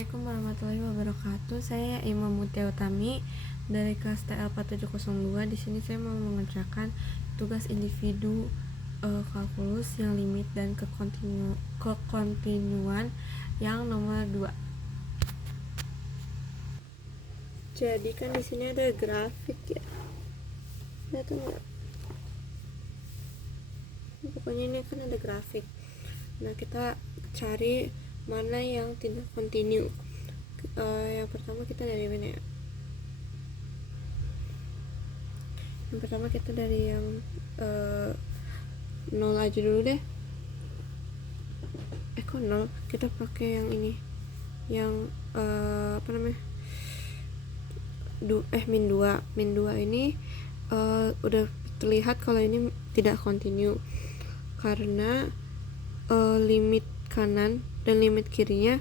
Assalamualaikum warahmatullahi wabarakatuh. Saya Imam Mutia Utami dari kelas TL4702. Di sini saya mau mengerjakan tugas individu kalkulus yang limit dan kekontinuan yang nomor 2. Jadi kan di sini ada grafik ya. Lihat enggak? Pokoknya ini kan ada grafik. Nah, kita cari mana yang tidak kontinu. Yang pertama kita dari mana ya? Yang pertama kita dari yang 0 aja dulu deh. Kok 0? Kita pakai yang ini. Yang min 2. Min 2 ini udah terlihat kalau ini tidak kontinu karena limit kanan dan limit kirinya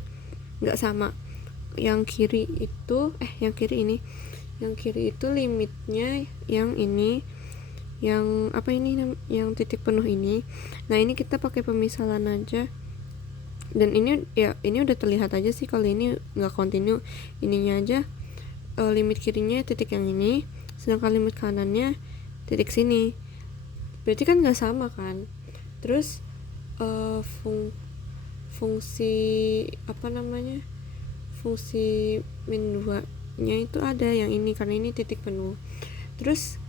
nggak sama. Yang kiri itu limitnya yang ini, yang yang titik penuh ini. Nah, ini kita pakai pemisalan aja, dan ini udah terlihat aja sih kalau ini nggak kontinu. Ininya aja limit kirinya titik yang ini, sedangkan limit kanannya titik sini, berarti kan nggak sama kan. Terus fungsi min 2 nya itu ada yang ini, karena ini titik penuh. Terus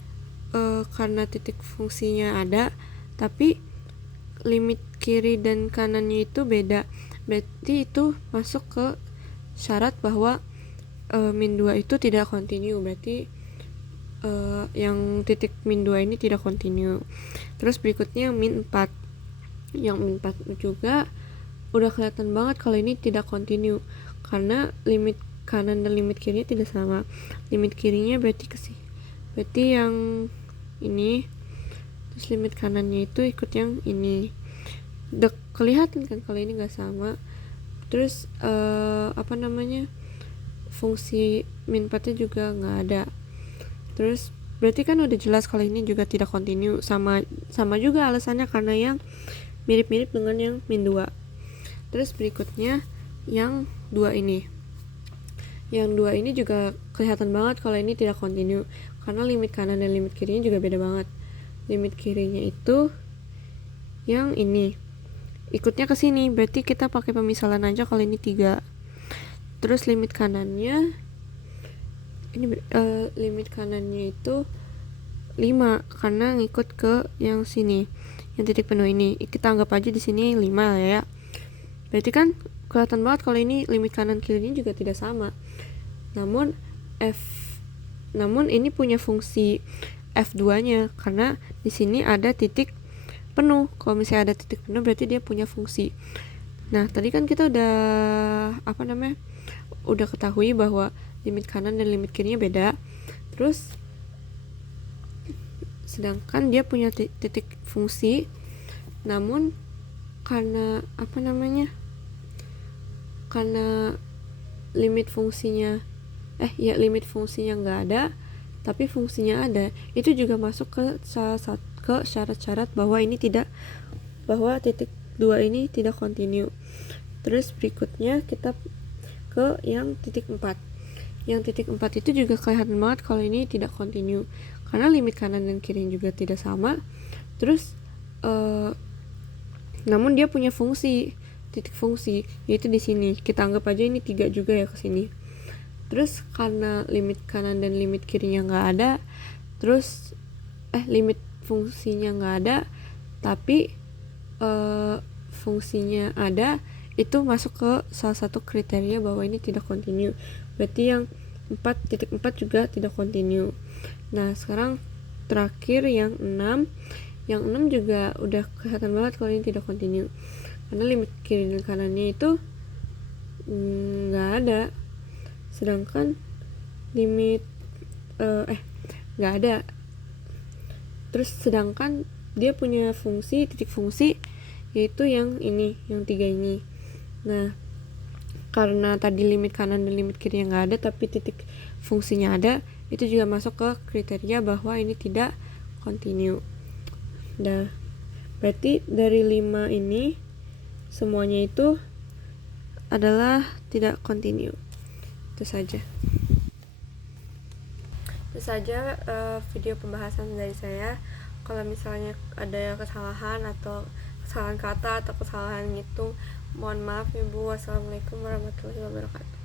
karena titik fungsinya ada tapi limit kiri dan kanannya itu beda, berarti itu masuk ke syarat bahwa min 2 itu tidak kontinu. Berarti yang titik min 2 ini tidak kontinu. Terus berikutnya yang min 4. Yang min 4 juga udah kelihatan banget kalau ini tidak kontinu karena limit kanan dan limit kirinya tidak sama. Limit kirinya berarti yang ini, terus limit kanannya itu ikut yang ini. Udah kelihatan kan kalau ini nggak sama. Terus fungsi min 4 nya juga nggak ada. Terus berarti kan udah jelas kalau ini juga tidak kontinu. Sama juga alasannya karena yang mirip-mirip dengan yang min 2. Terus berikutnya yang 2 ini. Yang 2 ini juga kelihatan banget kalau ini tidak kontinu karena limit kanan dan limit kirinya juga beda banget. Limit kirinya itu yang ini, ikutnya ke sini, berarti kita pakai pemisalan aja kalau ini 3. Terus limit kanannya itu 5 karena ngikut ke yang sini, yang titik penuh ini. Kita anggap aja di sini 5 ya. Berarti kan kelihatan banget kalau ini limit kanan kirinya juga tidak sama. Namun ini punya fungsi F2-nya karena di sini ada titik penuh. Kalau misalnya ada titik penuh berarti dia punya fungsi. Nah, tadi kan kita udah ketahui bahwa limit kanan dan limit kirinya beda. Terus sedangkan dia punya titik fungsi, namun karena limit fungsinya nggak ada tapi fungsinya ada, itu juga masuk ke syarat-syarat bahwa titik 2 ini tidak kontinu. Terus berikutnya kita ke yang titik 4. Yang titik 4 itu juga kelihatan banget kalau ini tidak kontinu karena limit kanan dan kiri juga tidak sama. Terus namun dia punya titik fungsi, yaitu di sini. Kita anggap aja ini 3 juga ya ke sini. Terus karena limit kanan dan limit kirinya nggak ada, terus limit fungsinya nggak ada tapi fungsinya ada, itu masuk ke salah satu kriteria bahwa ini tidak kontinu. Berarti yang 4.4 juga tidak kontinu. Nah, sekarang terakhir yang 6. Yang 6 juga udah kelihatan banget kalau ini tidak kontinu karena limit kiri dan kanannya itu nggak ada, sedangkan limit nggak ada. Terus sedangkan dia punya titik fungsi, yaitu yang ini, yang 3 ini. Nah, karena tadi limit kanan dan limit kiri yang nggak ada tapi titik fungsinya ada, itu juga masuk ke kriteria bahwa ini tidak kontinu. Berarti dari 5 ini semuanya itu adalah tidak continue. Itu saja video pembahasan dari saya. Kalau misalnya ada kesalahan atau kesalahan kata atau kesalahan ngitung, mohon maaf ya Bu. Wassalamualaikum warahmatullahi wabarakatuh.